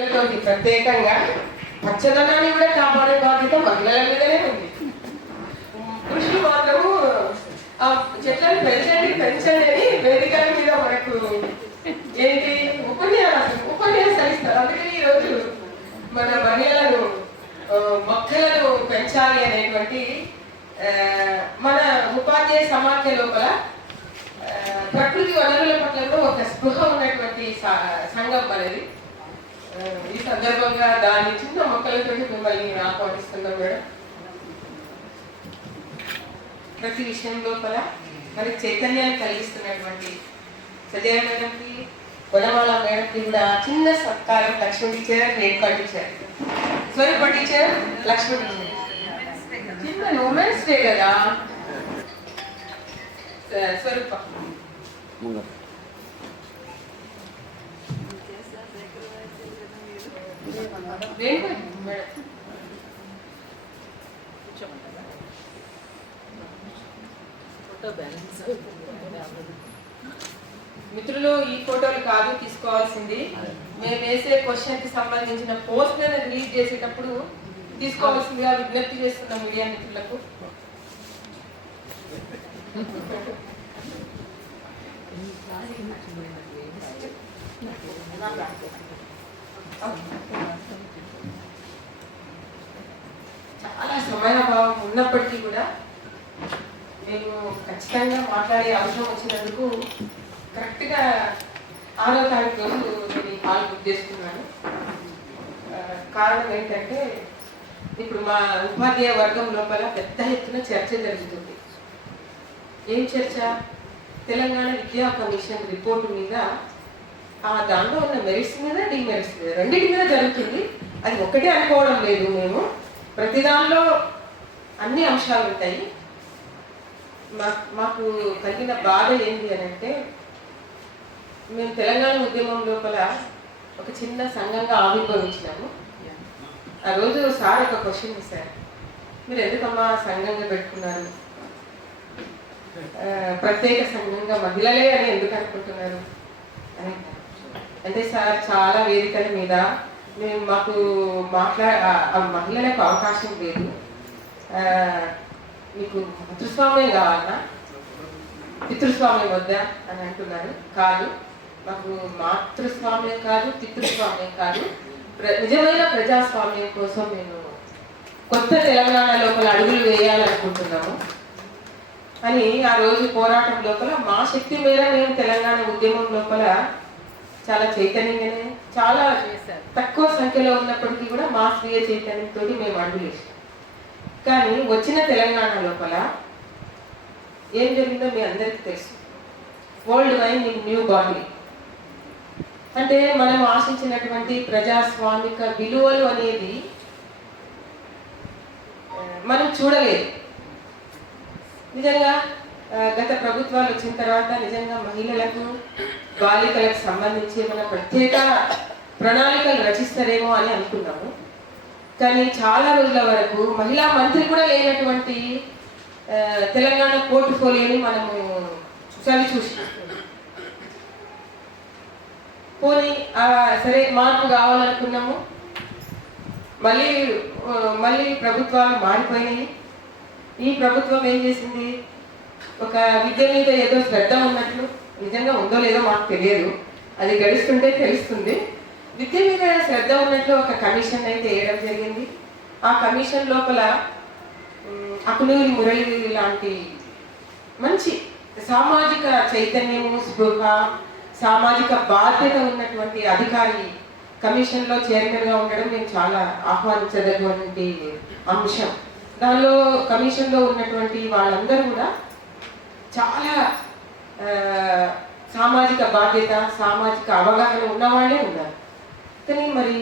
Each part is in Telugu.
ప్రత్యేకంగా పచ్చదనాన్ని కూడా కాపాడే బాధ్యత మహిళల మీదనే ఉంది. పురుషులు మాత్రము ఆ చెట్లను పెంచండి అని వేదికల మీద మనకు ఏంటి ఉపన్యాసాలు ఇస్తారు. అందుకని ఈరోజు మన మహిళలను మొక్కలను పెంచాలి అనేటువంటి మన ఉపాధ్యాయ సమాఖ్య లోపల ప్రకృతి వనరుల పట్ల కూడా ఒక స్పృహ ఉన్నటువంటి సంఘం అనేది. ఈ సందర్భంగా దాని చిన్న మొక్కలతో మిమ్మల్ని ఆహ్వానిస్తున్నాం మేడం. ప్రతి విషయం లోపల మరి చైతన్యాన్ని కలిగిస్తున్నటువంటి సజయ మేడంకి, కొనవాళ్ళ మేడంకి కూడా చిన్న సత్కారం లక్ష్మణ్ టీచర్, రేణుకా టీచర్, స్వరూప టీచర్, లక్ష్మణ్ చిన్న ఉమెన్స్ డే కదా. స్వరూప మిత్రులు, ఈ ఫోటోలు కాదు తీసుకోవాల్సింది. మేము వేసే క్వశ్చన్ కి సంబంధించిన పోస్ట్ రిలీజ్ చేసేటప్పుడు తీసుకోవాల్సిందిగా విజ్ఞప్తి చేస్తున్న మీడియా మిత్రులకు. చాలా సమయాభావం ఉన్నప్పటికీ కూడా మేము ఖచ్చితంగా మాట్లాడే అవసరం వచ్చినందుకు కరెక్ట్గా 6వ తారీఖు రోజు నేను ఈ హాల్ బుక్ చేసుకున్నాను. కారణం ఏంటంటే ఇప్పుడు మా ఉపాధ్యాయ వర్గం లోపల పెద్ద ఎత్తున చర్చ జరుగుతుంది. ఏం చర్చ? తెలంగాణ విద్యా కమిషన్ రిపోర్టు మీద, దాంట్లో ఉన్న మెరిట్స్ మీద, డిమెరిట్స్ మీద, రెండింటి మీద జరుగుతుంది. అది ఒక్కటే అనుకోవడం లేదు. మేము ప్రతి దానిలో అన్ని అంశాలు ఉంటాయి. మాకు కలిగిన బాధ ఏంటి అని అంటే, మేము తెలంగాణ ఉద్యమం లోపల ఒక చిన్న సంఘంగా ఆవిర్భవించినాము. ఆ రోజు సార్ ఒక క్వశ్చన్ ఇస్తారు, మీరు ఎందుకమ్మా సంఘంగా పెట్టుకున్నారు, ప్రత్యేక సంఘంగా మహిళలే అని ఎందుకు అనుకుంటున్నారు అని. అంటే సార్ చాలా వేదికల మీద మేము మాకు మహిళలకు అవకాశం లేదు, మీకు పితృస్వామ్యం కావాలన్నా పితృస్వామ్యం వద్దా అని అంటున్నారు. కాదు, మాకు మాతృస్వామ్యం కాదు, పితృస్వామ్యం కాదు, నిజమైన ప్రజాస్వామ్యం కోసం మేము కొత్త తెలంగాణ లోపల అడుగులు వేయాలనుకుంటున్నాము అని ఆ రోజు పోరాటం లోపల మా శక్తి మేర మేము తెలంగాణ ఉద్యమం లోపల చాలా చైతన్యంగానే, చాలా తక్కువ సంఖ్యలో ఉన్నప్పటికీ కూడా మా స్వీయ చైతన్యంతో మేము అడుగులు వేసాం. కానీ వచ్చిన తెలంగాణ లోపల ఏం జరిగిందో మీ అందరికీ తెలుసు. Old wine in new bottle. అంటే మనం ఆశించినటువంటి ప్రజాస్వామిక విలువలు అనేది మనం చూడలేదు. నిజంగా గత ప్రభుత్వాలు వచ్చిన తర్వాత నిజంగా మహిళలకు, బాలికలకు సంబంధించి ఏమైనా ప్రత్యేక ప్రణాళికలు రచిస్తారేమో అని అనుకున్నాము. కానీ చాలా రోజుల వరకు మహిళా మంత్రి కూడా లేనటువంటి తెలంగాణ పోర్ట్ఫోలియోని మనము చవి చూసినాం. పోనీ సరే మార్పు కావాలనుకున్నాము, మళ్ళీ ప్రభుత్వాలు మారిపోయినాయి. ఈ ప్రభుత్వం ఏం చేసింది, ఒక విద్య మీద ఏదో శ్రద్ధ ఉన్నట్లు, నిజంగా ఉందో లేదో మాకు తెలియదు, అది గడుస్తుంటే తెలుస్తుంది. విద్య మీద శ్రద్ధ ఉన్నట్లు ఒక కమిషన్ అయితే వేయడం జరిగింది. ఆ కమిషన్ లోపల అకునూరి మురళి లాంటి మంచి సామాజిక చైతన్యము, స్పృహ, సామాజిక బాధ్యత ఉన్నటువంటి అధికారి కమిషన్లో చైర్మన్గా ఉండడం మేము చాలా ఆహ్వానించదగినటువంటి అంశం. దానిలో కమిషన్లో ఉన్నటువంటి వాళ్ళందరూ కూడా చాలా సామాజిక బాధ్యత, సామాజిక అవగాహన ఉన్నవాళ్ళే ఉన్నారు. కానీ మరి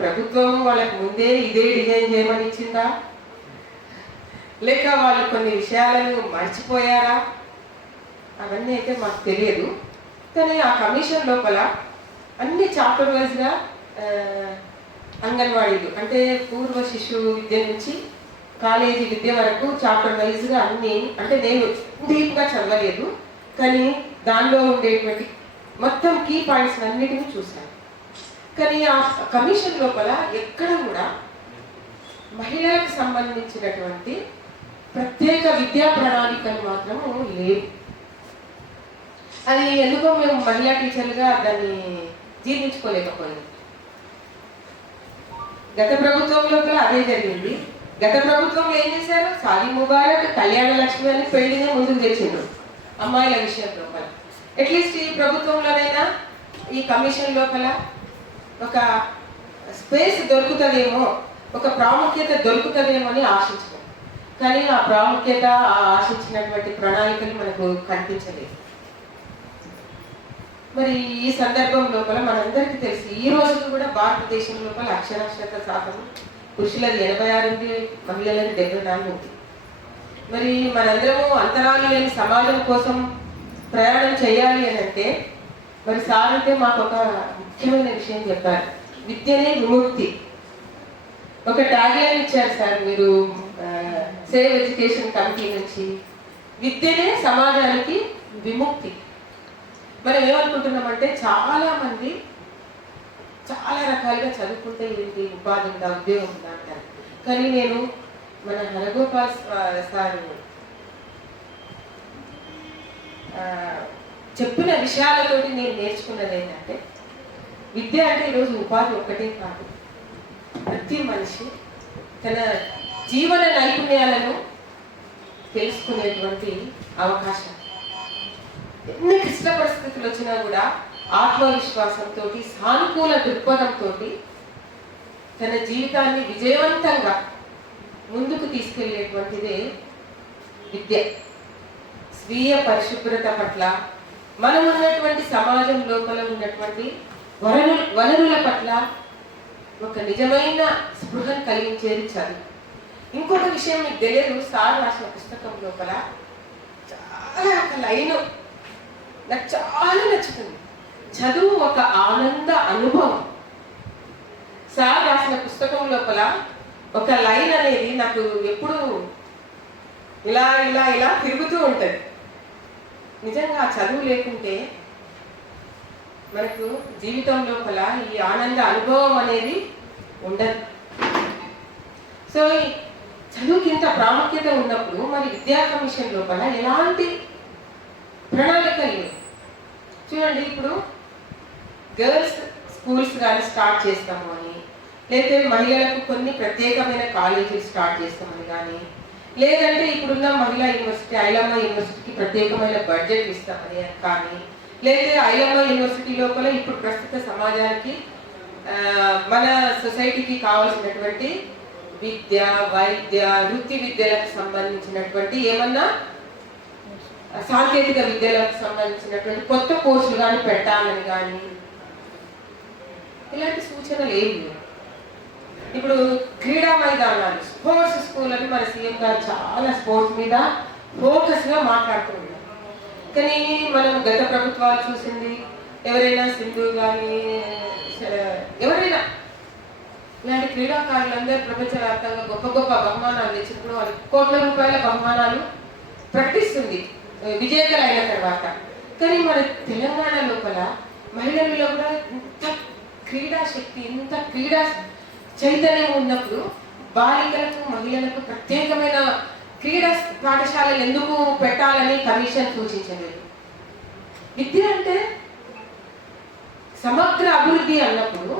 ప్రభుత్వం వాళ్ళకి ముందే ఇదే డిజైన్ చేయమని ఇచ్చిందా, లేక వాళ్ళు కొన్ని విషయాలను మర్చిపోయారా, అవన్నీ అయితే మాకు తెలియదు. కానీ ఆ కమిషన్ లోపల అన్ని చాప్టర్ వైజ్గా అంగన్వాడీలు అంటే పూర్వ శిశువు విద్య నుంచి కాలేజీ విద్య వరకు చాప్టర్ వైజ్గా అన్ని, అంటే నేను డీప్గా చదవలేదు కానీ దానిలో ఉండేటువంటి మొత్తం కీ పాయింట్స్ అన్నిటినీ చూశాను. కానీ ఆ కమిషన్ లోపల ఎక్కడ కూడా మహిళలకు సంబంధించినటువంటి ప్రత్యేక విద్యా ప్రణాళికలు మాత్రము లేవు. అది ఎందుకో మేము మహిళా టీచర్లుగా దాన్ని జీర్ణించుకోలేకపోయింది. గత ప్రభుత్వంలో కూడా అదే జరిగింది. గత ప్రభుత్వంలో ఏం చేశారు? సాది ముబారక్, కళ్యాణ లక్ష్మి అని పెళ్లినే ముందుకు తెచ్చిండ్రు అమ్మాయిల విషయం లోపల. అట్లీస్ట్ ఈ ప్రభుత్వంలోనైనా ఈ కమిషన్ లోపల ఒక స్పేస్ దొరుకుతుందేమో, ఒక ప్రాముఖ్యత దొరుకుతుందేమో అని ఆశించాం. కానీ ఆ ప్రాముఖ్యత, ఆ ఆశించినటువంటి ప్రణాళికలు మనకు కనిపించలేదు. మరి ఈ సందర్భం లోపల మనందరికీ తెలిసి ఈ రోజు కూడా భారతదేశం లోపల అక్షరాస్యత శాతం పురుషులది 86 ఉంది, మహిళలది 74 ఉంది. మరి మనందరము అంతరాలు లేని సమాజం కోసం ప్రయాణం చేయాలి అని అంటే మరి సార్ అంటే మాకు ఒక ముఖ్యమైన విషయం చెప్పారు, విద్యనే విముక్తి. ఒక ట్యాగ్ లైన్ ఇచ్చారు సార్ మీరు సేవ్ ఎడ్యుకేషన్ కమిటీ నుంచి, విద్యనే సమాజానికి విముక్తి. మనం ఏమనుకుంటున్నామంటే చాలా మంది చాలా రకాలుగా చదువుకుంటే ఏంటి ఉపాధి ఉందా, ఉద్యోగం ఉందా అంటారు. కానీ నేను మన హరగోపాల్ సార్ చెప్పిన విషయాలతోటి నేను నేర్చుకున్నది ఏంటంటే విద్య అంటే ఈరోజు ఉపాధి ఒక్కటే కాదు, ప్రతి మనిషి తన జీవన నైపుణ్యాలను తెలుసుకునేటువంటి అవకాశం. ఎన్ని క్లిష్ట పరిస్థితులు వచ్చినా కూడా ఆత్మవిశ్వాసంతో, సానుకూల దృక్పథంతో తన జీవితాన్ని విజయవంతంగా ముందుకు తీసుకెళ్లేటువంటిదే విద్య. స్వీయ పరిశుభ్రత పట్ల, మనం ఉన్నటువంటి సమాజం లోపల ఉన్నటువంటి వనరుల పట్ల ఒక నిజమైన స్పృహను కలిగించేది చదువు. ఇంకొక విషయం మీకు తెలియదు, సార్ రాసిన పుస్తకం లోపల చాలా ఒక లైను నాకు చాలా నచ్చుతుంది. చదువు ఒక ఆనంద అనుభవం. సార్ రాసిన పుస్తకం లోపల ఒక లైన్ అనేది నాకు ఎప్పుడు ఇలా ఇలా ఇలా తిరుగుతూ ఉంటుంది. నిజంగా చదువు లేకుంటే మనకు జీవితం లోపల ఈ ఆనంద అనుభవం అనేది ఉండదు. సో చదువుకి ఇంత ప్రాముఖ్యత ఉన్నప్పుడు మరి విద్యా కమిషన్ లోపల ఎలాంటి ప్రణాళికలు లేవు. చూడండి, ఇప్పుడు గర్ల్స్ స్కూల్స్ కానీ స్టార్ట్ చేస్తాము అని, లేకపోతే మహిళలకు కొన్ని ప్రత్యేకమైన కాలేజీలు స్టార్ట్ చేస్తామని కానీ, లేదంటే ఇప్పుడున్న మహిళా యూనివర్సిటీ ఐలమ్మ యూనివర్సిటీకి ప్రత్యేకమైన బడ్జెట్ ఇస్తామని కానీ, లేకపోతే ఐలమ్మ యూనివర్సిటీ లోపల ఇప్పుడు ప్రస్తుత సమాజానికి మన సొసైటీకి కావాల్సినటువంటి విద్య, వైద్య, వృత్తి విద్యలకు సంబంధించినటువంటి ఏమన్నా సాంకేతిక విద్యలకు సంబంధించినటువంటి కొత్త కోర్సులు కానీ పెట్టాలని కానీ ఇలాంటి సూచనలు ఏమి లేవు. ఇప్పుడు క్రీడా మైదానాలు, స్పోర్ట్స్ స్కూల్ అని మన సీఎం గారు చాలా స్పోర్ట్స్ మీద ఫోకస్గా మాట్లాడుతున్నారు. కానీ మనం గత ప్రభుత్వాలు చూసింది, ఎవరైనా సింధు కానీ ఎవరైనా ఇలాంటి క్రీడాకారులందరూ ప్రపంచవ్యాప్తంగా గొప్ప గొప్ప బహుమానాలు తెచ్చినప్పుడు వాళ్ళకి కోట్ల రూపాయల బహుమానాలు ప్రకటిస్తుంది విజేతలు అయిన తర్వాత. కానీ మన తెలంగాణ లోపల మహిళల్లో కూడా ఇంత క్రీడా శక్తి, ఇంత క్రీడా చైతన్యం ఉన్నప్పుడు బాలికలకు, మహిళలకు ప్రత్యేకమైన క్రీడా పాఠశాలలు ఎందుకు పెట్టాలని కమిషన్ సూచించలేదు. విద్య అంటే సమగ్ర అభివృద్ధి అన్నప్పుడు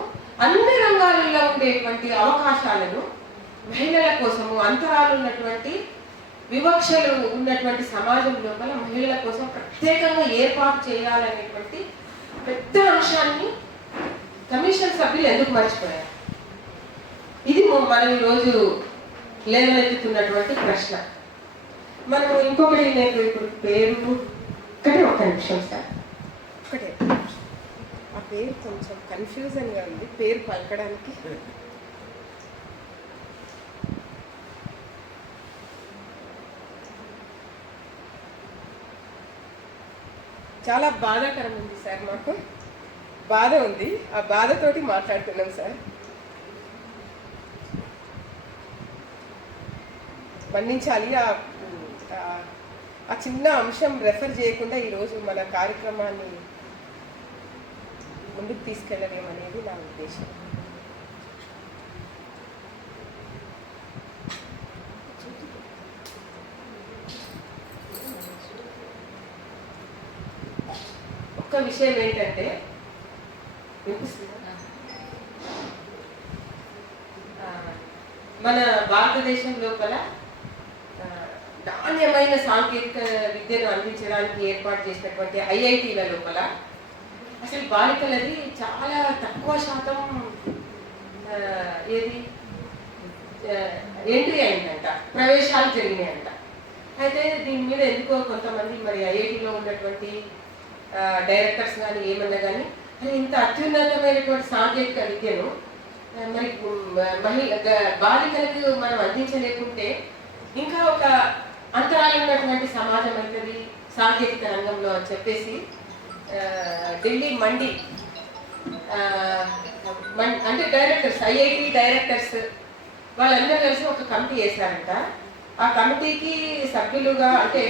అన్ని రంగాలలో ఉండేటువంటి అవకాశాలను మహిళల కోసము, అంతరాలు ఉన్నటువంటి వివక్షలు ఉన్నటువంటి సమాజం లోపల మహిళల కోసం ప్రత్యేకంగా ఏర్పాటు చేయాలనేటువంటి పెద్ద అంశాన్ని కమిషన్ సభ్యులు ఎందుకు మర్చిపోయారు? ఇది మనం ఈరోజు లేవనెత్తుతున్నటువంటి ప్రశ్న. మనం ఇంకొకటి, నేను ఇప్పుడు పేరు ఒకటే, ఒక్క నిమిషం సార్, ఒకటే, ఆ పేరు కొంచెం కన్ఫ్యూజన్గా ఉంది పేరు పలకడానికి. చాలా బాధాకరం ఉంది సార్, మాకు బాధ ఉంది, ఆ బాధతోటి మాట్లాడుతున్నాం సార్. మన్నించాలి, ఆ చిన్న అంశం రెఫర్ చేయకుండా ఈరోజు మన కార్యక్రమాన్ని ముందుకు తీసుకెళ్ళలేము అనేది నా ఉద్దేశం. ఒక్క విషయం ఏంటంటే, మన భారతదేశం లోపల నాణ్యమైన సాంకేతిక విద్యను అందించడానికి ఏర్పాటు చేసినటువంటి ఐఐటీల లోపల అసలు బాలికలది చాలా తక్కువ శాతం ఎంట్రీ అయిందంట, ప్రవేశాలు జరిగినాయంట. అయితే దీని మీద ఎందుకో కొంతమంది మరి ఐఐటీలో ఉన్నటువంటి డైరెక్టర్స్ కానీ ఏమన్నా కానీ ఇంత అత్యున్నతమైనటువంటి సాంకేతిక విద్యను మరి బాలికలకు మనం అందించలేకుంటే ఇంకా ఒక అంతరాలు ఉన్నటువంటి సమాజం అవుతుంది సాంకేతిక రంగంలో అని చెప్పేసి ఢిల్లీ మండి అంటే డైరెక్టర్స్, ఐఐటి డైరెక్టర్స్ వాళ్ళందరూ కలిసి ఒక కమిటీ వేశారంట. ఆ కమిటీకి సభ్యులుగా అంటే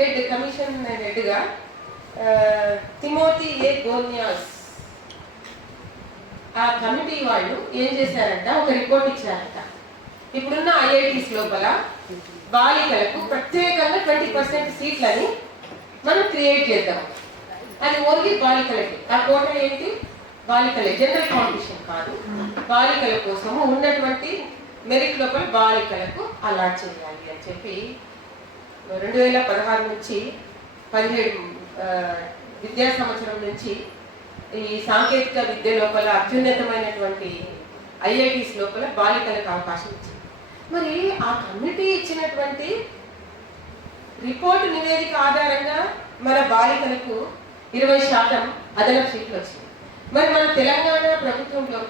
హెడ్, కమిషన్ హెడ్గా తిమోతి ఏ గోన్యాస్. ఆ కమిటీ వాళ్ళు ఏం చేశారంట, ఒక రిపోర్ట్ ఇచ్చారంట. ఇప్పుడున్న ఐఐటీస్ లోపల బాలికలకు ప్రత్యేకంగా 20% సీట్లని మనం క్రియేట్ చేద్దాం. అది ఓన్లీ బాలికలకి. ఆ కోట ఏంటి? బాలికలే, జనరల్ కాంపిటీషన్ కాదు, బాలికల కోసము ఉన్నటువంటి మెరిట్ లోపల బాలికలకు అలాట్ చేయాలి అని చెప్పి 2016 నుంచి 17 విద్యా సంవత్సరం నుంచి ఈ సాంకేతిక విద్య లోపల అత్యున్నతమైనటువంటి ఐఐటీస్ లోపల బాలికలకు అవకాశం ఇచ్చింది. మరి ఆ కమిటీ ఇచ్చినటువంటి రిపోర్టు నివేదిక ఆధారంగా మన బాలికలకు 20% అదనపు సీట్లు వచ్చింది. మరి మన తెలంగాణ ప్రభుత్వంలో,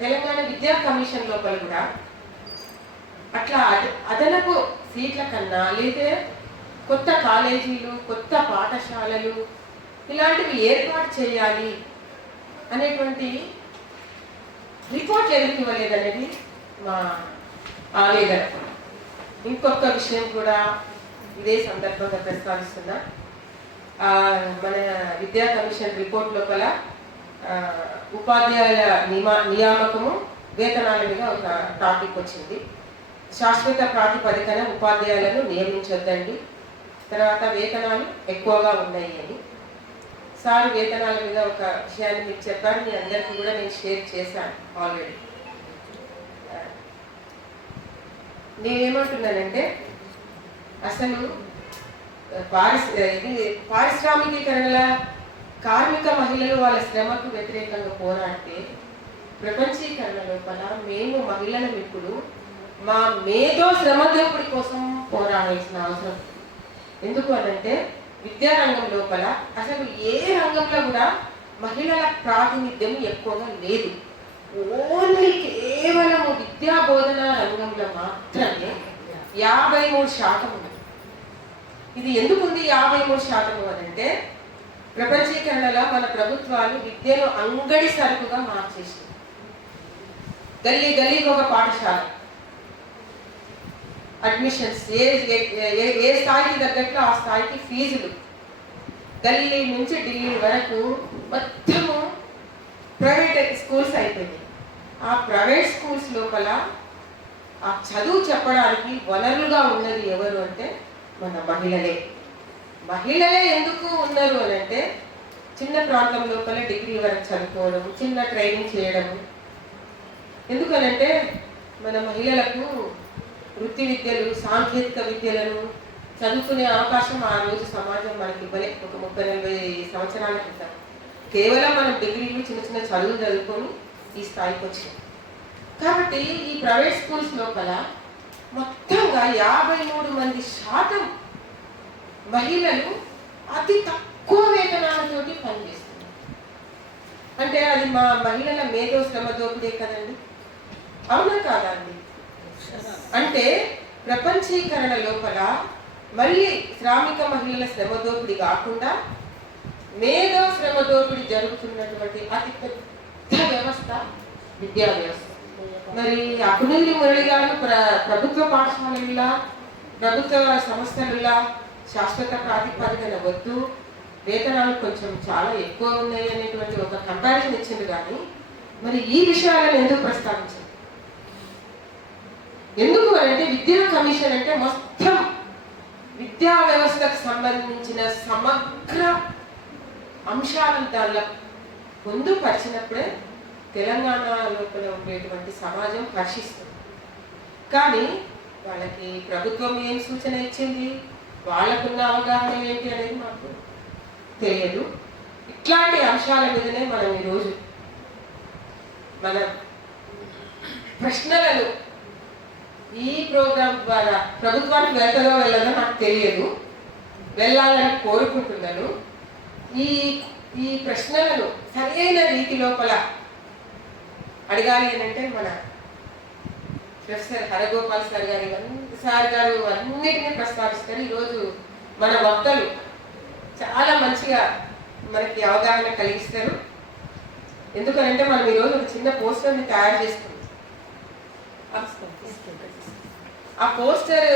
తెలంగాణ విద్యా కమిషన్ లోపల కూడా అట్లా అదనపు సీట్ల కన్నా లేదా కొత్త కాలేజీలు, కొత్త పాఠశాలలు ఇలాంటివి ఏర్పాటు చేయాలి అనేటువంటి రిపోర్ట్లు ఎందుకు ఇవ్వలేదనేది మా ఆవేదన. ఇంకొక విషయం కూడా ఇదే సందర్భంగా ప్రస్తావిస్తున్నా. మన విద్యా కమిషన్ రిపోర్ట్ లోపల ఉపాధ్యాయుల నియామకము, వేతనాల మీద ఒక టాపిక్ వచ్చింది. శాశ్వత ప్రాతిపదికన ఉపాధ్యాయులను నియమించొద్దండి, తర్వాత వేతనాలు ఎక్కువగా ఉన్నాయి అని. సార్ వేతనాల మీద ఒక విషయాన్ని మీకు చెప్పాను, మీ అందరికీ కూడా నేను షేర్ చేశాను ఆల్రెడీ. నేనేమంటున్నానంటే, అసలు పారిశ్రామికీకరణల కార్మిక మహిళలు వాళ్ళ శ్రమకు వ్యతిరేకంగా పోరాడితే, ప్రపంచీకరణ లోపల మేము మహిళలు ఇప్పుడు మా మేధో శ్రమ దోపిడి కోసం పోరాడాల్సిన అవసరం. ఎందుకు అనంటే, విద్యారంగం లోపల అసలు ఏ రంగంలో కూడా మహిళల ప్రాతినిధ్యం ఎక్కువగా లేదు. ఓన్లీ కేవలము విద్యా బోధన రంగంలో మాత్రమే 53% ఉంది. ఇది ఎందుకుంది 53% అనంటే, ప్రపంచీకరణలో మన ప్రభుత్వాలు విద్యను అంగడి సరుకుగా మార్చేసింది. గల్లీ గల్లీకి ఒక పాఠశాల, అడ్మిషన్స్ ఏ స్థాయికి తగ్గట్లు ఆ స్థాయికి ఫీజులు, గల్లీ నుంచి ఢిల్లీ వరకు మొత్తము ప్రైవేట్ స్కూల్స్ అయిపోయింది. ఆ ప్రైవేట్ స్కూల్స్ లోపల ఆ చదువు చెప్పడానికి వనరులుగా ఉన్నది ఎవరు అంటే మన మహిళలే. మహిళలే ఎందుకు ఉన్నారు అని అంటే, చిన్న ప్రాంతం లోపల డిగ్రీ వరకు చదువుకోవడం, చిన్న ట్రైనింగ్ చేయడం. ఎందుకనంటే మన మహిళలకు వృత్తి విద్యలు, సాంకేతిక విద్యలను చదువుకునే అవకాశం ఆ రోజు సమాజం మనకి ఇవ్వలే. ఒక 30-40 సంవత్సరాల క్రితం కేవలం మనం డిగ్రీలు, చిన్న చిన్న చదువులు చదువుకొని ఈ స్థాయికి వచ్చినాం. కాబట్టి ఈ ప్రైవేట్ స్కూల్స్ లోపల మొత్తంగా 53% మహిళలు అతి తక్కువ వేతనాలతోటి పనిచేస్తున్నారు. అంటే అది మా మహిళల మేధో శ్రమ దోపిడే కదండి, అవునా కాదా అండి? అంటే ప్రపంచీకరణ లోపల మళ్ళీ శ్రామిక మహిళల శ్రమ దోపిడి కాకుండా మేధో శ్రమ దోపిడి జరుగుతున్నటువంటి అతి పెద్ద వ్యవస్థ విద్యా వ్యవస్థ. మరి అకునూరి మురళి గారు ప్రభుత్వ పాఠశాలల, ప్రభుత్వ సంస్థల శాశ్వత ప్రాతిపదికన వద్దు, వేతనాలు కొంచెం చాలా ఎక్కువ ఉన్నాయి అనేటువంటి ఒక కంపారిజన్ ఇచ్చింది, కానీ మరి ఈ విషయాలను ఎందుకు ప్రస్తావించారు? ఎందుకు అంటే విద్యా కమిషన్ అంటే మొత్తం విద్యా వ్యవస్థకు సంబంధించిన సమగ్ర అంశాలను దానిలో పొందుపరిచినప్పుడే తెలంగాణ లోపల ఉండేటువంటి సమాజం హర్షిస్తుంది. కానీ వాళ్ళకి ప్రభుత్వం ఏం సూచన ఇచ్చింది, వాళ్ళకున్న అవగాహన ఏంటి అనేది మాకు తెలియదు. ఇట్లాంటి అంశాల మీదనే మనం ఈరోజు మన ప్రశ్నలను ఈ ప్రోగ్రాం ద్వారా ప్రభుత్వానికి వెళ్తారో వెళ్ళదో నాకు తెలియదు, వెళ్ళాలని కోరుకుంటున్నాను. ఈ ఈ ప్రశ్నలను సరైన రీతి లోపల అడగాలి అని అంటే మన ప్రొఫెసర్ హరగోపాల్ సార్ గారు అన్నిటినీ ప్రస్తావిస్తారు. ఈరోజు మన వక్తలు చాలా మంచిగా మనకి అవగాహన కలిగిస్తారు. ఎందుకంటే మనం ఈరోజు ఒక చిన్న పోస్టర్ని తయారు చేసుకుంటాం. ఆ పోస్టర్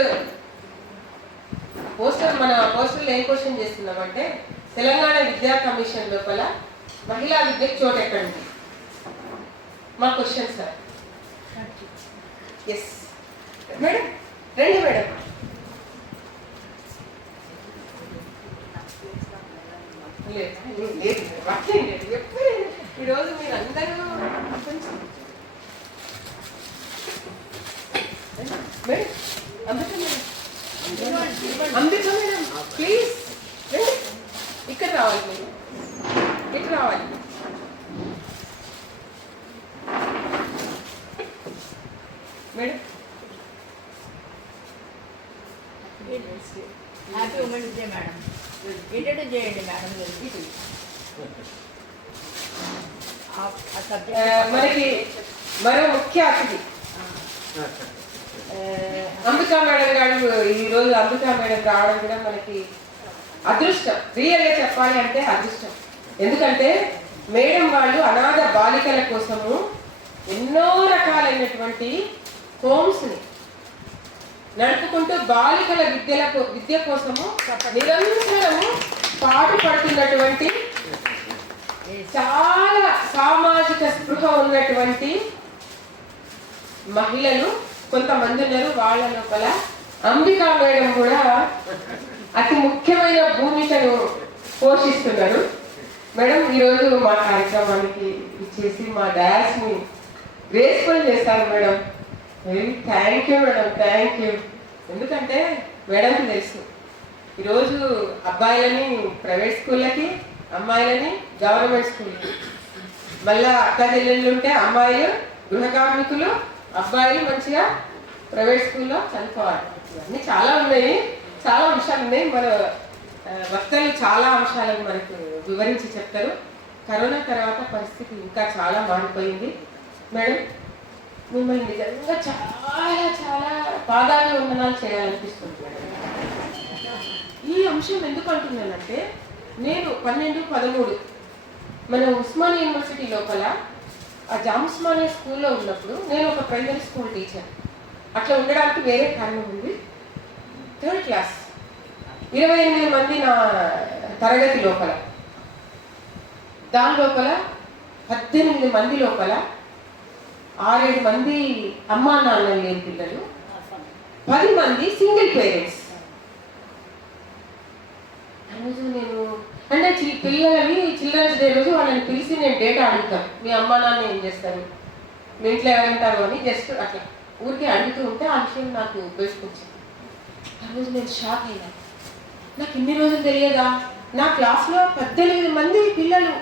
మన పోస్టర్లో ఏం క్వశ్చన్ చేస్తున్నామంటే, తెలంగాణ విద్యా కమిషన్ లోపల మహిళా విద్యకు చోటు ఎక్కడుంది? మా క్వశ్చన్ సార్. ఎస్ మేడం, రండి మేడం. ఈరోజు మీరు అందరూ కొంచెం మేడం, అమృత మేడం ప్లీజ్ రండి, ఇక్కడ రావాలి, మీరు ఇక్కడ రావాలి. Madam happy women's day madam, introduce చేయండి మేడం. మనకి మరో ముఖ్య అతిథి అమృత మేడం గారు. ఈరోజు అమృత మేడం రావడం కూడా మనకి అదృష్టం, రియల్గా చెప్పాలి అంటే అదృష్టం. ఎందుకంటే మేడం వాళ్ళు అనాథ బాలికల కోసము ఎన్నో రకాలైనటువంటి హోమ్స్ని నడుపుకుంటూ బాలికల విద్య కోసము నిరంతరము పాటుపడుతున్నటువంటి చాలా సామాజిక స్పృహ ఉన్నటువంటి మహిళలు కొంతమంది ఉన్నారు. వాళ్ళ లోపల అంబికా మేడం కూడా అతి ముఖ్యమైన భూమికను పోషిస్తున్నారు. మేడం ఈరోజు మా కార్యక్రమానికి ఇచ్చేసి మా డాన్స్ని గ్రేస్ఫుల్ చేస్తారు madam. Very thank you madam, thank you. ఎందుకంటే మేడంకి తెలుసు ఈరోజు అబ్బాయిలని ప్రైవేట్ స్కూళ్ళకి, అమ్మాయిలని గవర్నమెంట్ స్కూల్కి, మళ్ళా అక్క చెల్లెళ్ళు ఉంటే అమ్మాయిలు గృహ కార్మికులు, అబ్బాయిలు మంచిగా ప్రైవేట్ స్కూల్లో చదువుకోవాలి. ఇవన్నీ చాలా ఉన్నాయి, చాలా అంశాలు ఉన్నాయి. మన వక్తలు చాలా అంశాలను మనకు వివరించి చెప్తారు. కరోనా తర్వాత పరిస్థితి ఇంకా చాలా మారిపోయింది. మేడం మిమ్మల్ని నిజంగా చాలా చాలా పాదాలు వందనాలు చేయాలనిపిస్తుంది మేడం. ఈ అంశం ఎందుకు అంటున్నానంటే, నేను 12-13 మన ఉస్మానియా యూనివర్సిటీ లోపల ఆ జామ్స్మానియా స్కూల్లో ఉన్నప్పుడు నేను ఒక ప్రైమరీ స్కూల్ టీచర్. అట్లా ఉండడానికి వేరే కారణం ఉంది. 3rd క్లాస్ 28 మంది నా తరగతి లోపల, దాని లోపల 18 మంది లోపల 6-7 మంది అమ్మా నాన్న లేని పిల్లలు, 10 మంది సింగిల్ పేరెంట్స్. రోజు నేను అంటే పిల్లలవి చిల్డ్రన్స్ డే రోజు వాళ్ళని పిలిచి నేను డేటా అడుగుతాను, మీ అమ్మా నాన్న ఏం చేస్తారు, మీ ఇంట్లో ఎవరుంటారు అని జస్ట్ అట్లా ఊరికే అడుగుతూ ఉంటే ఆ విషయం నాకు ఉపయోగించింది. ఆ రోజు నేను షాక్ అయినా, నాకు ఇన్ని రోజులు తెలియదా? నా క్లాస్లో 18 మంది పిల్లలు,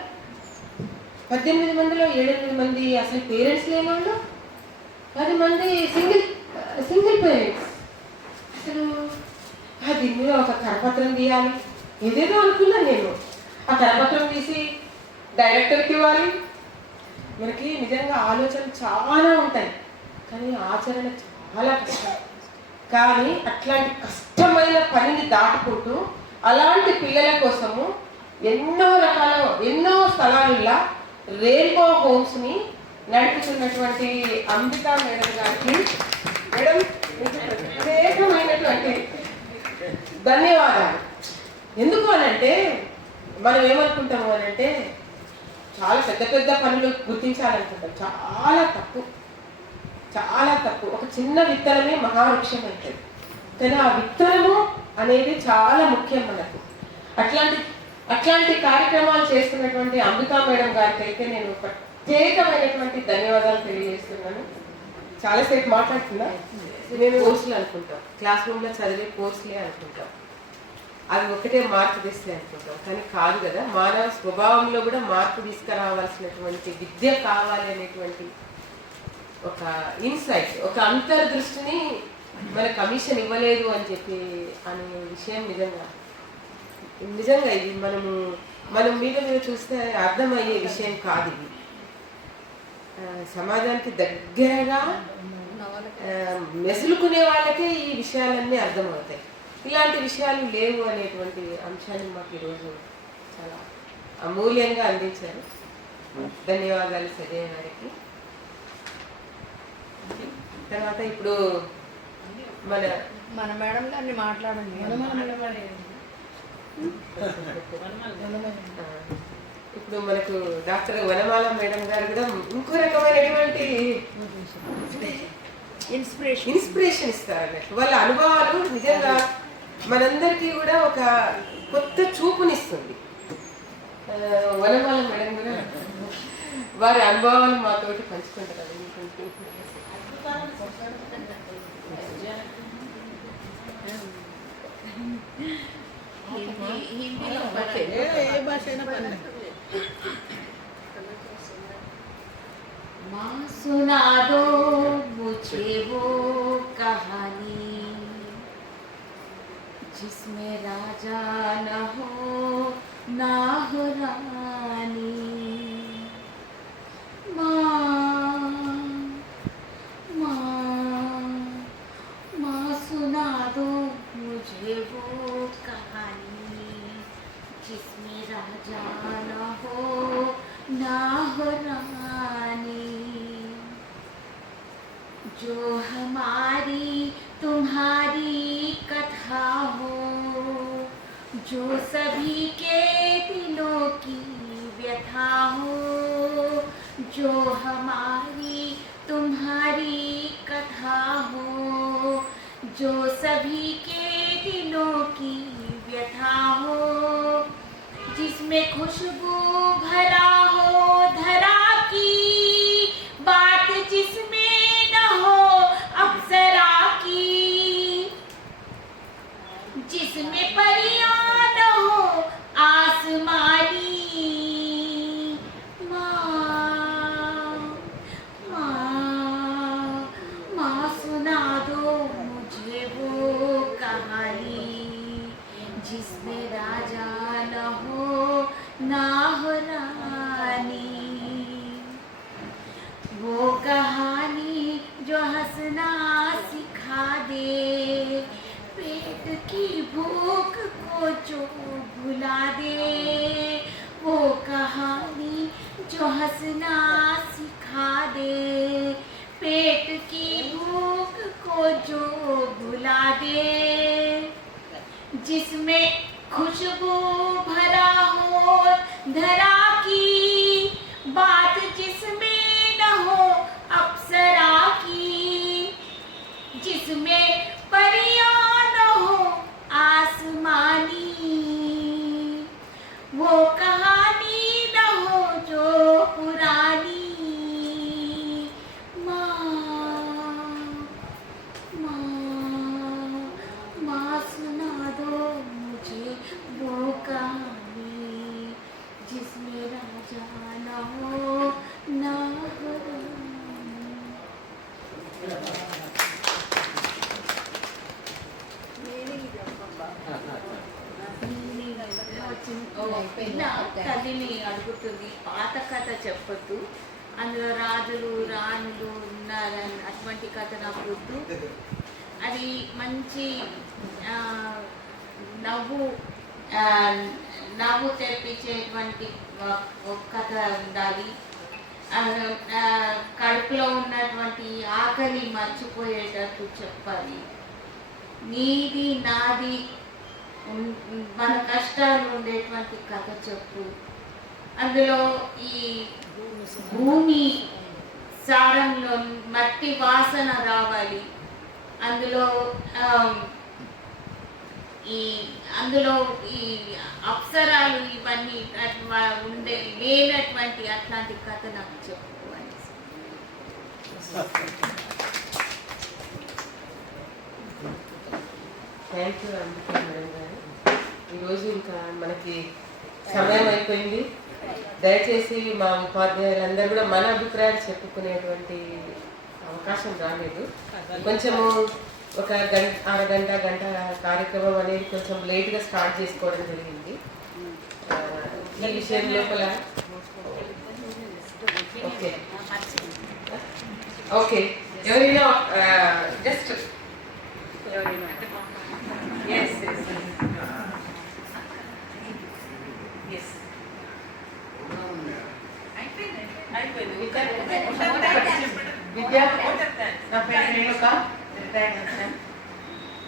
18 మందిలో 7-8 మంది అసలు పేరెంట్స్ లేని వాళ్ళు, 10 మంది సింగిల్ పేరెంట్స్. అసలు దీని మీద ఒక కరపత్రం తీయాలి, ఏదేదో అనుకున్నాను నేను. ఆ కరపత్రం తీసి డైరెక్టర్కి ఇవ్వాలి. మనకి నిజంగా ఆలోచనలు చాలా ఉంటాయి, కానీ ఆచరణ చాలా కష్టం. కానీ అట్లాంటి కష్టమైన పనిని దాటుకుంటూ అలాంటి పిల్లల కోసము ఎన్నో స్థలాలలో రెయిన్బో హోమ్స్ని నడుపుతున్నటువంటి అంబికా మేడం గారికి మేడం ప్రత్యేకమైనటువంటి ధన్యవాదాలు. ఎందుకు అనంటే మనం ఏమనుకుంటాము అని అంటే చాలా పెద్ద పెద్ద పనులు గుర్తించాలనుకుంటాం. చాలా తప్పు, చాలా తప్పు. ఒక చిన్న విత్తనమే మహావృక్షం అవుతుంది. కానీ ఆ విత్తనము అనేది చాలా ముఖ్యం మనకు. అట్లాంటి కార్యక్రమాలు చేస్తున్నటువంటి అంబికా మేడం గారికి అయితే నేను ప్రత్యేకమైనటువంటి ధన్యవాదాలు తెలియజేస్తున్నాను. చాలాసేపు మాట్లాడుతున్నా. మేము కోర్సులు అనుకుంటాం, క్లాస్ రూమ్లో చదివే కోర్సులే అనుకుంటాం, అవి ఒకటే మార్పు తెస్తే అనుకుంటాం. కానీ కాదు కదా, మానవ స్వభావంలో కూడా మార్పు తీసుకురావాల్సినటువంటి విద్య కావాలి అనేటువంటి ఒక ఇన్సైట్, ఒక అంతర్దృష్టిని మన కమిషన్ ఇవ్వలేదు అని చెప్పి అనే విషయం నిజంగా ఇది మనం మీద చూస్తే అర్థమయ్యే విషయం కాదు. ఇది సమాజానికి దగ్గరగా మెసులుకునే వాళ్ళకే ఈ విషయాలన్నీ అర్థమవుతాయి. ఇలాంటి విషయాలు లేవు అనేటువంటి అంశాన్ని మాకు ఈరోజు చాలా అమూల్యంగా అందించారు. ధన్యవాదాలు సజయ్ గారికి. తర్వాత ఇప్పుడు మన మేడం గారిని మాట్లాడండి. ఇప్పుడు మనకు డాక్టర్ వనమాల మేడం గారు కూడా ఇంకో రకమైనటువంటి ఇన్స్పిరేషన్ ఇస్తారు అన్నట్టు. వాళ్ళ అనుభవాలు నిజంగా మనందరికీ కూడా ఒక కొత్త చూపునిస్తుంది. వనమాల మేడం కూడా వారి అనుభవాలు మాతోటి పంచుకుంటారు. माँ सुना दो मुझे वो कहानी जिसमें राजा न हो ना हो रानी। माँ सुना दो मुझे वो कहानी जिसमें राजा न हो ना हो रानी। जो हमारी तुम्हारी कथा हो, जो सभी के दिलों की व्यथा हो। जो हमारी तुम्हारी कथा हो, जो सभी के दिलों की व्यथा हो। जिसमें खुशबू भरा हो धरा की बात, जिसमें न हो अप्सरा की, जिसमें परियां न हो आसमानी। माँ सुना दो मुझे वो कहानी जिसमें राजा न हो ना हो रानी। वो कहानी जो हंसना सिखा दे, पेट की भूख को जो भुला दे। वो कहानी जो हंसना सिखा दे, पेट की भूख को जो भुला दे। जिसमें खुशबू भरा हो धरा की बात, जिसमें न हो अप्सरा की, जिसमें परियां न हो आसमानी। वो कहानी न हो जो पुरानी। माँ सुना दो मुझे वो कहानी जिसमें राजा न हो ना हो పిల్ల తల్లిని అడుగుతుంది, పాత కథ చెప్పొద్దు, అందులో రాజులు రాణులు ఉన్నారని అటువంటి కథ నాకు వద్దు. అది మంచి నవ్వు తెప్పించేటువంటి కథ ఉండాలి. కడుపులో ఉన్నటువంటి ఆకలి మర్చిపోయేటట్టు చెప్పాలి. నీది నాది మన కష్టాలు ఉండేటువంటి కథ చెప్పు. అందులో ఈ భూమి సారంలో మట్టి వాసన రావాలి. అందులో అందులో ఈ అప్సరాలు ఇవన్నీ ఉండే లేనటువంటి అట్లాంటి కథ నాకు చెప్పు అనేసి. థ్యాంక్ యూ అంబికా మేడం గారు. ఈరోజు ఇంకా మనకి సమయం అయిపోయింది. దయచేసి మా ఉపాధ్యాయులందరూ కూడా మన అభిప్రాయాలు చెప్పుకునేటువంటి అవకాశం రాలేదు. కొంచెము ఒక అరగంట గంట కార్యక్రమం అనేది కొంచెం లేట్గా స్టార్ట్ చేసుకోవడం జరిగింది. ఈ విషయం లోపల ఓకే ఓకే ఎవరైనా జస్ట్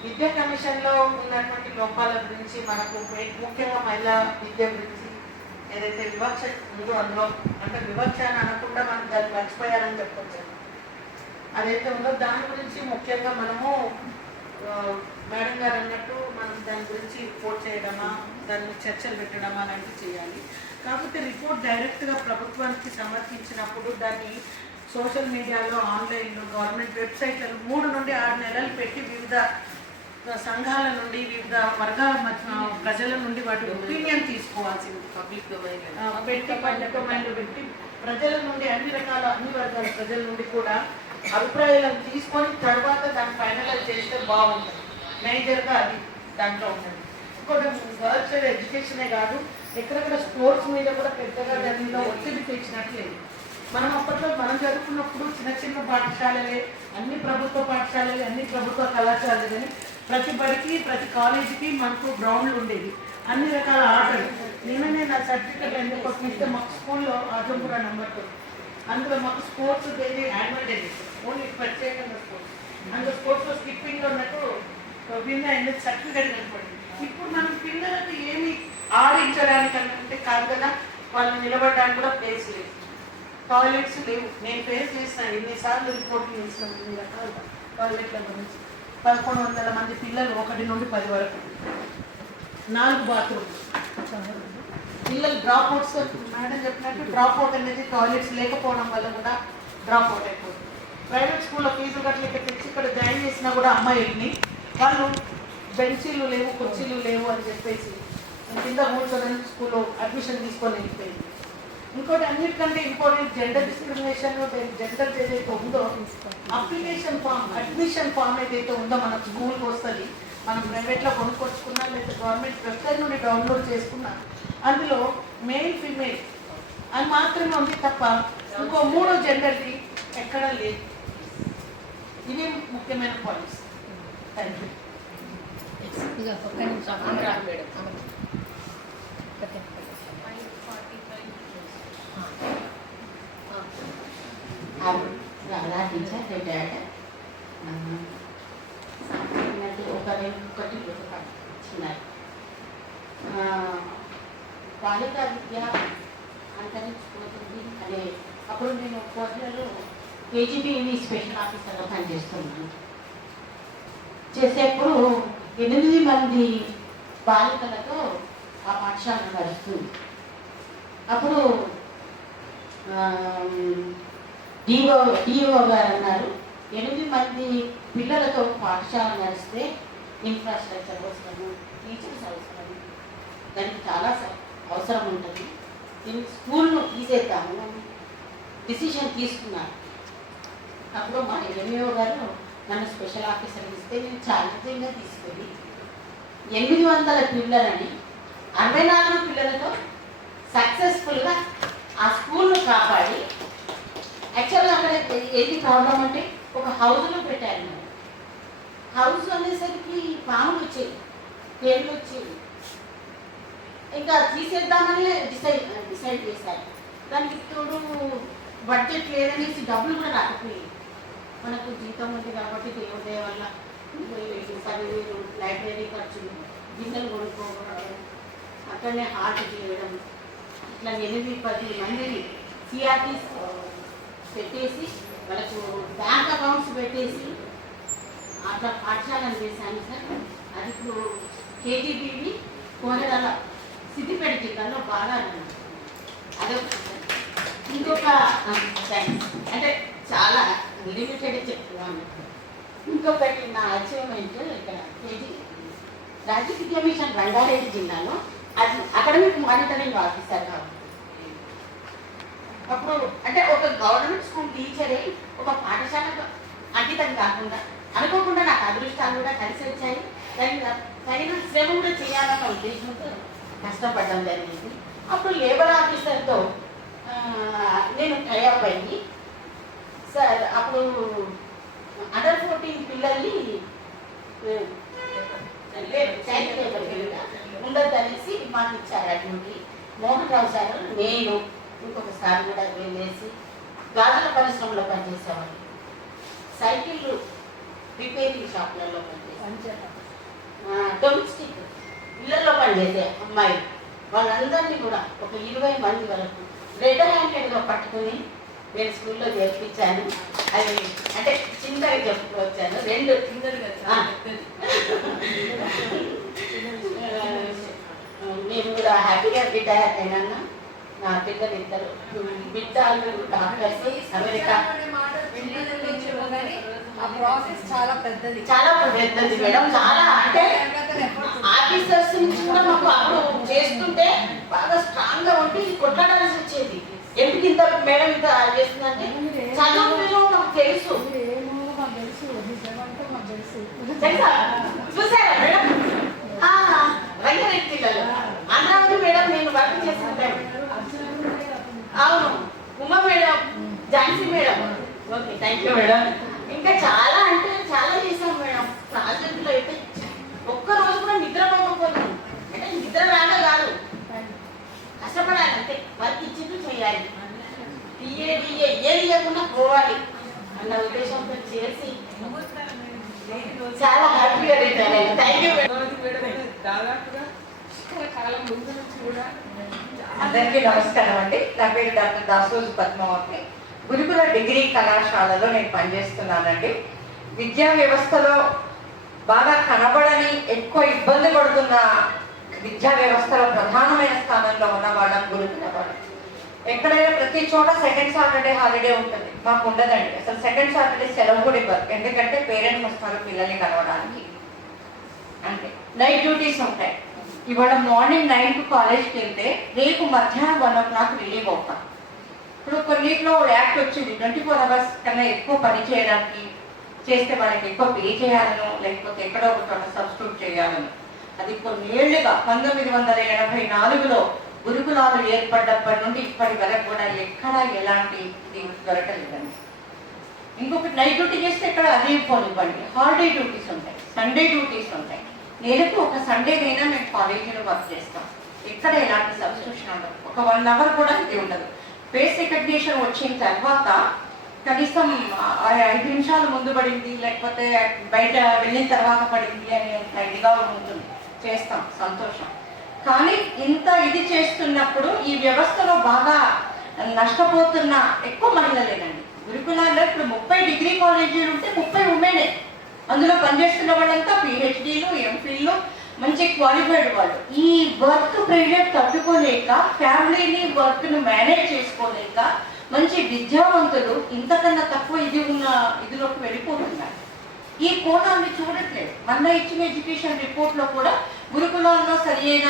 విద్యా కమిషన్ లో ఉన్నటువంటి లోపాల గురించి మనకు ముఖ్యంగా మహిళా విద్య గురించి ఏదైతే వివక్ష ఉందో అందులో అంటే వివక్ష అని అనకుండా మనం దాన్ని మర్చిపోయారని చెప్పొచ్చు. అదైతే ఉందో దాని గురించి ముఖ్యంగా మనము మేడం గారు అన్నట్టు మనం దాని గురించి రిపోర్ట్ చేయడమా, దాన్ని చర్చలు పెట్టడమా అలాంటివి చేయాలి. కాకపోతే రిపోర్ట్ డైరెక్ట్గా ప్రభుత్వానికి సమర్పించినప్పుడు దాన్ని సోషల్ మీడియాలో, ఆన్లైన్లో, గవర్నమెంట్ వెబ్సైట్లలో 3 నుండి 6 నెలలు పెట్టి వివిధ సంఘాల నుండి, వివిధ వర్గాల ప్రజల నుండి వాటి ఒపీనియన్ తీసుకోవాల్సింది. పబ్లిక్ డొమైన్లో పెట్టి ప్రజల నుండి అన్ని వర్గాల ప్రజల నుండి కూడా అభిప్రాయాలను తీసుకొని తర్వాత దాన్ని ఫైనలైజ్ చేస్తే బాగుంటుంది. మేజర్గా అది దాంట్లో ఉంటుంది. ఇంకోటి గర్ల్స్ ఎడ్యుకేషనే కాదు, ఎక్కడెక్కడ స్పోర్ట్స్ మీద కూడా పెద్దగా దానిలో ఒత్తిడి తెచ్చినట్లేదు. మనం అప్పట్లో మనం చదువుకున్నప్పుడు చిన్న పాఠశాలలే, అన్ని ప్రభుత్వ పాఠశాలలే, అన్ని ప్రభుత్వ కళాశాలలు, కానీ ప్రతి బడికి ప్రతి కాలేజీకి మనకు గ్రౌండ్లు ఉండేవి, అన్ని రకాల ఆటలు. నేనే నా సర్టిఫికెట్ ఎందుకు ఇస్తే మాకు స్కూల్లో ఆజంపుర నెంబర్ 2 అందులో మాకు sports daily annual day only ప్రత్యేకంగా స్పోర్ట్స్, అందులో స్పోర్ట్స్లో స్కిప్పింగ్లో నాకు విన్ అయింది సర్టిఫికెట్ కనపడింది. ఇప్పుడు మనం పిల్లలకు ఏమి ఆడించడానికి అనుకుంటే కాదు కదా, వాళ్ళు నిలబడడానికి కూడా ప్లేస్ లేదు, టాయిలెట్స్ లేవు. నేను ఫేస్ చేస్తాను, ఎన్నిసార్లు రిపోర్ట్లు చేస్తాను ఇన్ని రకాల టాయిలెట్ల గురించి. 1100 మంది పిల్లలు 1 నుండి 10 వరకు, 4 బాత్రూమ్లు. పిల్లలు డ్రాప్ అవుట్స్, మేడం చెప్పినట్టు డ్రాప్ అవుట్ అనేది టాయిలెట్స్ లేకపోవడం వల్ల కూడా డ్రాప్ అవుట్ అయిపోతుంది. ప్రైవేట్ స్కూల్లో ఫీజు గట్లకి తెచ్చి ఇక్కడ జాయిన్ చేసినా కూడా అమ్మాయిని వాళ్ళు బెంచీలు లేవు, కుర్చీలు లేవు అని చెప్పేసి కింద కూర్చొని స్కూల్లో అడ్మిషన్ తీసుకొని వెళ్ళిపోయింది. ఇంకోటి అన్నిటికంటే ఇంపార్టెంట్ జెండర్ డిస్క్రిమినేషన్, జెండర్ ఏదైతే ఉందో అప్లికేషన్ ఫామ్, అడ్మిషన్ ఫామ్ ఏదైతే ఉందో మనకు స్కూల్కి వస్తుంది, మనం ప్రైవేట్లో కొనుక్కొచ్చుకున్నా లేదా గవర్నమెంట్ వెబ్సైట్ నుండి డౌన్లోడ్ చేసుకున్నా అందులో మేల్ ఫీమేల్ అని మాత్రమే ఉంది తప్ప ఇంకో 3 జెండర్ది ఎక్కడా లేదు. ఇవి ముఖ్యమైన points. Thank you. Radha teacher retired. ఒకటి చిన్నారు బాలికా విద్య అంతరించిపోతుంది అనే అప్పుడు నేను కోర్టులలో కేజీబీవి స్పెషల్ ఆఫీసర్గా పనిచేస్తున్నాను. చేసేప్పుడు 8 మంది బాలికలతో ఆ పాఠశాల నడుస్తుంది. అప్పుడు డిఓ గారు అన్నారు, 8 మంది పిల్లలతో పాఠశాల నడిస్తే ఇన్ఫ్రాస్ట్రక్చర్ అవసరము, టీచర్స్ అవసరము, దానికి చాలా అవసరం ఉంటుంది, దీన్ని స్కూల్ను తీసేద్దాము డిసిషన్ తీసుకున్నారు. అప్పుడు మా ఎంఈఓ గారు నన్ను స్పెషల్ ఆఫీసర్ ఇస్తే నేను ఛాలెంజింగ్గా తీసుకొని 800 పిల్లలని 64 పిల్లలతో సక్సెస్ఫుల్గా ఆ స్కూల్ను కాపాడి, యాక్చువల్గా అక్కడ ఏది ప్రాబ్లం అంటే ఒక హౌస్లో పెట్టారు. మనం హౌస్ అనేసరికి పాములు వచ్చేవి, పేర్లు వచ్చేవి, ఇంకా తీసేద్దామని డిసైడ్ చేశారు. దానికి తోడు బడ్జెట్ లేదనేసి డబ్బులు కూడా రాకపోయాయి. మనకు జీతం ఉంది కాబట్టి దేవుడే వల్ల 10,000 లైబ్రరీ ఖర్చులు, గిన్నెలు కొనుక్కోవడం, అక్కడనే హార్ట్ చేయడం, ఇట్లా 8-10 మందిని సిఆర్టీస్ పెట్టేసి వాళ్ళకు బ్యాంక్ అకౌంట్స్ పెట్టేసి అట్లా పాఠశాలను చేశాను సార్. అది ఇప్పుడు కేజీబీవి కోనరాల సిద్దిపేట జిల్లాలో బాగా అదొక. ఇంకొక అంటే చాలా లిమిటెడ్ చెప్తున్నాను. ఇంకొకటి నా అచీవ్మెంట్ ఇక్కడ కేజీ రాజ్య విద్యా మిషన్ రంగారెడ్డి జిల్లాలో అది అకాడమిక్ మానిటరింగ్ ఆఫీసర్ కావాలి. అప్పుడు అంటే ఒక గవర్నమెంట్ స్కూల్ టీచరే ఒక పాఠశాలకు అంకితం కాకుండా అనుకోకుండా నాకు అదృష్టాలు కూడా కలిసి వచ్చాయి. తగిన శ్రమ కూడా చేయాలన్న ఉద్దేశంతో కష్టపడడం జరిగింది. అప్పుడు లేబర్ ఆఫీసర్తో నేను టైఅప్ అయ్యి సార్ అప్పుడు అండర్ 14 పిల్లల్ని చైల్డ్ లేబర్ ఉండద్దనేసి మాకు ఇచ్చారు. అటువంటి మోహన్ రావు సార్, నేను ఇంకొక సార్ కూడా వెళ్ళేసి గాజుల పరిశ్రమలో పనిచేసేవాళ్ళు, సైకిళ్ళు రిపేరింగ్ షాప్లలో పనిచేసాను, డొమెస్టిక్ ఇళ్లలో పనిచేసే అమ్మాయిలు వాళ్ళందరినీ కూడా ఒక 20 మంది వరకు రెడ్ హ్యాండెడ్గా పట్టుకుని నేను స్కూల్లో చేర్పించాను. అది అంటే చిన్నగా చెప్పుకొచ్చాను. 2 నేను కూడా హ్యాపీగా రిటైర్ అయినాను. నా పిల్లలు 2 బిడ్డలు డాక్టర్స్ అమెరికా. చాలా పెద్దది మేడం. చాలా అంటే ఆఫీసర్స్ నుంచి కూడా మాకు అప్పుడు చేస్తుంటే బాగా స్ట్రాంగ్ గా ఉండి కొట్లాడాల్సి వచ్చేది. ఎందుకు ఇంత మేడం ఇంత చేస్తుందంటే చదువులో మాకు తెలుసు. తెలుసా? చూసారా మేడం? రంగారెడ్డి జిల్లాలో అమరావతి మేడం నేను వర్క్ చేస్తుంటాను. అవును, Uma madam, Jhansi madam. Okay, thank you madam. ఇంకా చాలా అంటే చాలా చేశాం మేడం. ప్రాజెక్టులో అయితే ఒక్కరోజు కూడా నిద్రపోకపోయాను. అంటే నిద్ర రాగా కాదు, కష్టపడాలి అంతే. వర్క్ ఇచ్చింది చేయాలి, ఏది లేకుండా పోవాలి అన్న ఉద్దేశంతో చేసి చాలా హ్యాపీగా రిటైర్ అయ్యాను. Thank you madam. దాదాపుగా కాలం ముందు నుంచి కూడా అందరికీ నమస్కారం అండి. నా పేరు డాక్టర్ దాసోజు పద్మావతి. గురుకుల డిగ్రీ కళాశాలలో నేను పనిచేస్తున్నానండి. విద్యా వ్యవస్థలో బాగా కనబడని ఎక్కువ ఇబ్బంది పడుతున్న విద్యా వ్యవస్థలో ప్రధానమైన స్థానంలో ఉన్న వాళ్ళం గురుకుల వాళ్ళు. ఎక్కడైనా ప్రతి చోట సెకండ్ సాటర్డే హాలిడే ఉంటుంది, మాకు ఉండదండి. అసలు సెకండ్ సాటర్డే సెలవు కూడా ఇవ్వరు. ఎందుకంటే పేరెంట్స్ వస్తారు పిల్లల్ని కలవడానికి. అంటే నైట్ డ్యూటీస్ ఉంటాయి. ఇవాళ మార్నింగ్ 9కు కాలేజ్కి వెళ్తే రేపు మధ్యాహ్నం 1 o'clock రిలీవ్ అవుతాం. ఇప్పుడు కొన్నిట్లో యాక్ట్ వచ్చింది 24 hours కన్నా ఎక్కువ పని చేయడానికి, చేస్తే వాళ్ళకి ఎక్కువ పే చేయాలను, లేకపోతే ఎక్కడో ఒక చోట సబ్స్టిట్యూట్ చేయాలని. అది కొన్నేళ్లుగా 1984లో గురుకులాలు ఏర్పడ్డప్పటి నుండి ఇప్పటి వరకు కూడా ఎక్కడ ఎలాంటి దొరకలేదండి. ఇంకొకటి నైట్ డ్యూటీ చేస్తే ఇక్కడ అదే పోనివ్వండి, హాలిడే డ్యూటీస్ ఉంటాయి, సండే డ్యూటీస్ ఉంటాయి. నెలకు ఒక సండేనైనా మేము కాలేజీలో వర్క్ చేస్తాం. ఎక్కడ ఎలాంటి సబ్స్టిట్యూషన్ ఉండదు. ఒక 1 hour కూడా ఇది ఉండదు. ఫేస్ రికగ్నిషన్ వచ్చిన తర్వాత కనీసం 5 నిమిషాలు ముందు పడింది, లేకపోతే బయట వెళ్ళిన తర్వాత పడింది అని ఇదిగా ఉంటుంది, చేస్తాం, సంతోషం. కానీ ఇంత ఇది చేస్తున్నప్పుడు ఈ వ్యవస్థలో బాగా నష్టపోతున్న ఎక్కువ మహిళలేనండి. గురుకులాల్లో ఇప్పుడు 30 డిగ్రీ కాలేజీలు ఉంటే 30 ఉమెనే. అందులో పనిచేస్తున్న వాళ్ళంతా PhDలు, MPhilలు, మంచి క్వాలిఫైడ్ వాళ్ళు. ఈ వర్క్ ప్రెషర్ తట్టుకోలేక, ఫ్యామిలీని వర్క్ను మేనేజ్ చేసుకోలేక మంచి విద్యావంతులు ఇంతకన్నా తక్కువ ఇది ఉన్న ఇదిలోకి వెళ్ళిపోతున్నారు. ఈ కోణాన్ని చూడట్లేదు. మొన్న ఇచ్చిన ఎడ్యుకేషన్ రిపోర్ట్లో కూడా గురుకులాల్లో సరి అయిన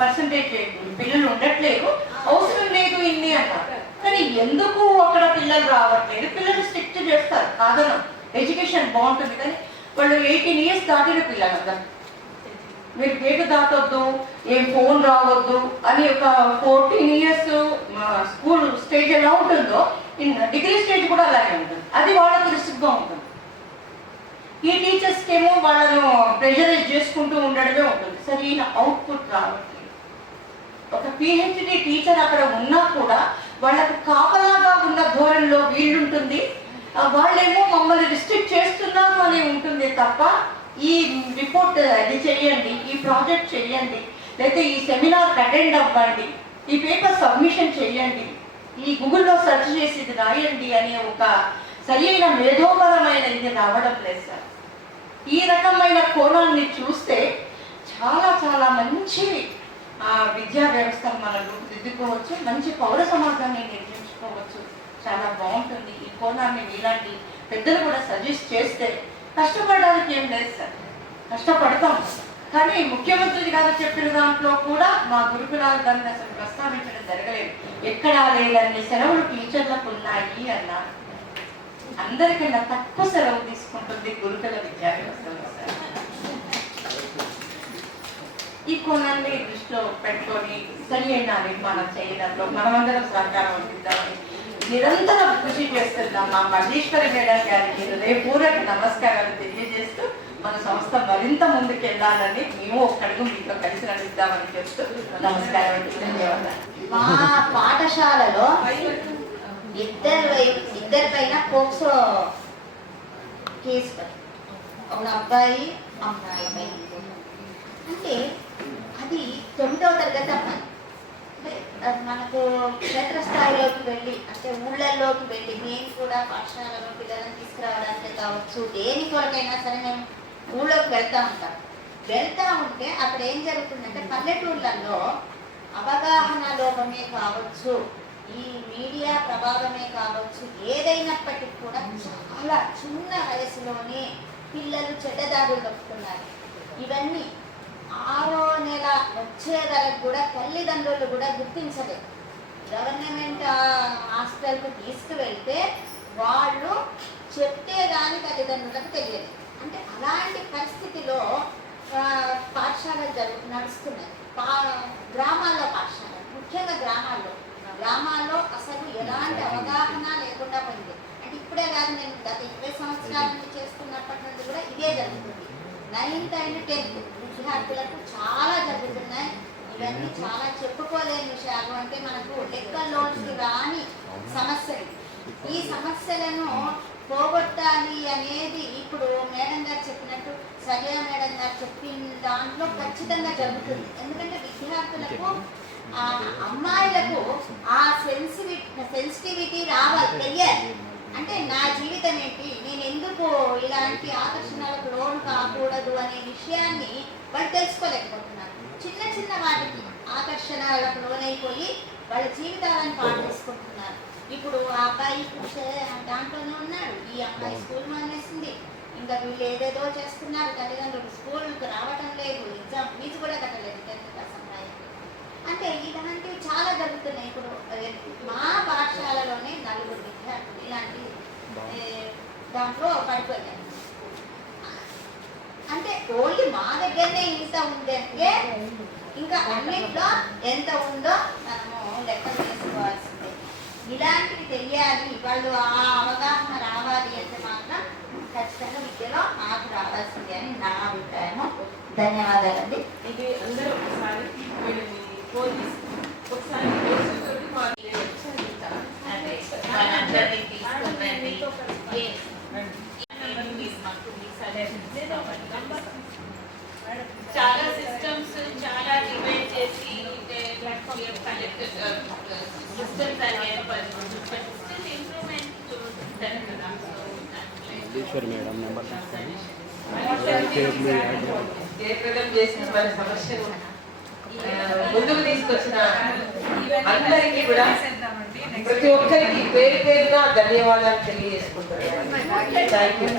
పర్సంటేజ్ పిల్లలు ఉండట్లేదు, అవసరం లేదు ఇన్ని అన్నారు. కానీ ఎందుకు అక్కడ పిల్లలు రావట్లేదు? పిల్లలు స్ట్రిక్ట్ చేస్తారు, కాదనం, ఎడ్యుకేషన్ బాగుంటుంది. కానీ వాళ్ళు 18 years దాటిన పిల్లలు కదా, మీరు గేటు దాటొద్దు, ఏం ఫోన్ రావద్దు అని ఒక 14 years స్కూల్ స్టేజ్ ఎలా ఉంటుందో డిగ్రీ స్టేజ్ కూడా అలాగే ఉంటుంది. అది వాళ్ళకు రిస్క్గా ఉంటుంది. ఈ టీచర్స్కి ఏమో వాళ్ళను ప్రెషరైజ్ చేసుకుంటూ ఉండడమే ఉంటుంది, సరైన అవుట్పుట్ రావట్లేదు. ఒక PhD టీచర్ అక్కడ ఉన్నా కూడా వాళ్ళకు కాపలాగా ఉన్న ధోరణిలో వీళ్ళుంటుంది, వాళ్ళేమో మమ్మల్ని రిస్ట్రిక్ట్ చేస్తున్నారు అని ఉంటుంది తప్ప ఈ రిపోర్ట్ అది చేయండి, ఈ ప్రాజెక్ట్ చేయండి, లేకపోతే ఈ సెమినార్ అటెండ్ అవ్వండి, ఈ పేపర్ సబ్మిషన్ చేయండి, ఈ గూగుల్లో సెర్చ్ చేసి ఇది రాయండి అనే ఒక సరైన మేధోపరమైన ఇది రావడం లేదు సార్. ఈ రకమైన కోణాన్ని చూస్తే చాలా చాలా మంచి విద్యా వ్యవస్థను మనం రూపుదిద్దుకోవచ్చు, మంచి పౌర సమాజాన్ని నిర్మించుకోవచ్చు. చాలా బాగుంటుంది. ఈ కోణాన్ని ఇలాంటి పెద్దలు కూడా సజెస్ట్ చేస్తే కష్టపడడానికి ఏం లేదు సార్, కష్టపడతాం. కానీ ముఖ్యమంత్రి గారు చెప్పిన దాంట్లో కూడా మా గురుకులాలు దాన్ని అసలు ప్రస్తావించడం జరగలేదు. ఎక్కడా లేదన్ని సెలవులు టీచర్లకు ఉన్నాయి అన్నారు. అందరికన్నా తక్కువ సెలవు తీసుకుంటుంది గురుకుల విద్యా వ్యవస్థలో సార్. ఈ కోణాన్ని దృష్టిలో పెట్టుకొని సరైన నిర్మాణం చేయడంలో మనమందరం సహకారం అందిద్దామని నిరంతరం కృషి చేస్తున్నాం. మా మల్లీశ్వరి మేడం గారికి హృదయపూర్వక నమస్కారాలు తెలియజేస్తూ మన సంస్థ మరింత ముందుకు వెళ్ళాలని మేము ఒక్కడుగు మీతో కలిసి నడుద్దామని చెప్తూ నమస్కారం అండి. ధన్యవాదాలు. మా పాఠశాలలో ఇద్దరి పైన పోక్సో కేసు, ఒక అబ్బాయి అమ్మాయి పైన. అంటే అది 9వ తరగతి అమ్మాయి. మనకు క్షేత్రస్థాయిలోకి వెళ్ళి, అంటే ఊళ్ళల్లోకి వెళ్ళి మేము కూడా పాఠశాలలో పిల్లలను తీసుకురావడానికి కావచ్చు, దేని కొరకైనా సరే మేము ఊళ్ళోకి వెళ్తూ ఉంటే అక్కడ ఏం జరుగుతుందంటే పల్లెటూళ్ళల్లో అవగాహన లోపమే కావచ్చు, ఈ మీడియా ప్రభావమే కావచ్చు, ఏదైనప్పటికీ కూడా చాలా చిన్న వయసులోనే పిల్లలు చెడ్డదారులు నొక్కుతున్నారు. ఇవన్నీ 6వ నెల వచ్చే వరకు కూడా తల్లిదండ్రులు కూడా గుర్తించలేదు. గవర్నమెంట్ హాస్పిటల్కు తీసుకువెళ్తే వాళ్ళు చెప్తే కానీ తల్లిదండ్రులకు తెలియదు. అంటే అలాంటి పరిస్థితిలో పాఠశాలలు నడుస్తున్నాయి. గ్రామాల్లో పాఠశాలలు, ముఖ్యంగా గ్రామాల్లో అసలు ఎలాంటి అవగాహన లేకుండా పోయింది. అంటే ఇప్పుడే కాదు, నేను గత 20 సంవత్సరాల నుంచి చేస్తున్నప్పటి నుండి కూడా ఇదే జరుగుతుంది. 9th and 10th విద్యార్థులకు చాలా జరుగుతున్నాయి. ఇవన్నీ చాలా చెప్పుకోలేని విషయాలు. అంటే మనకు లెక్కల్లోకి రాని సమస్యలు. ఈ సమస్యలను పోగొట్టాలి అనేది ఇప్పుడు మేడం గారు చెప్పినట్టు, సరియా మేడం గారు చెప్పిన దాంట్లో ఖచ్చితంగా జరుగుతుంది. ఎందుకంటే విద్యార్థులకు, అమ్మాయిలకు ఆ సెన్సిటివిటీ రావాలి, తెలియాలి. అంటే నా జీవితం ఏంటి, నేను ఎందుకు ఇలాంటి ఆకర్షణలకు లోను కాకూడదు అనే విషయాన్ని వాళ్ళు తెలుసుకోలేకపోతున్నారు. చిన్న చిన్న వాటికి ఆకర్షణలకు లోనైపోయి వాళ్ళ జీవితాలను పాడు చేసుకుంటున్నారు. ఇప్పుడు ఆ అబ్బాయి దాంట్లోనే ఉన్నాడు, ఈ అమ్మాయి స్కూల్ మానేసింది, ఇంకా వీళ్ళు ఏదేదో చేస్తున్నారు. తల్లిదండ్రులు స్కూల్కి రావటం లేదు, ఎగ్జామ్ ఫీజు కూడా కట్టలేదు 10th క్లాస్ అమ్మాయికి. అంటే ఇలాంటివి చాలా జరుగుతున్నాయి. ఇప్పుడు మా పాఠశాలలోనే 4 విద్యార్థులు ఇలాంటి దాంట్లో పడిపోయారు. అంటే ఓన్లీ మా దగ్గరనే ఇంత ఉందంటే ఇంకా అన్నింటిలో ఎంత ఉందో మనము లెక్క చేసుకోవాల్సిందే. ఇలాంటివి తెలియాలి, వాళ్ళు ఆ అవగాహన రావాలి అంటే మాత్రం ఖచ్చితంగా విద్యలో మార్పు రావాల్సిందే అని నా అభిప్రాయము. ధన్యవాదాలండి. ఇది అందరూ ఒకసారి ఒకసారి చాలా సిస్టమ్స్ చాలా డివైడ్ చేసి సిస్టమ్స్ మేడం నెంబర్ జయప్రదం చేసిన మన సమస్యను ముందుకు తీసుకొచ్చిన అందరికీ కూడా ప్రతి ఒక్కరికి పేరు పేరుగా ధన్యవాదాలు తెలియజేసుకుంటున్నాను. Thank you.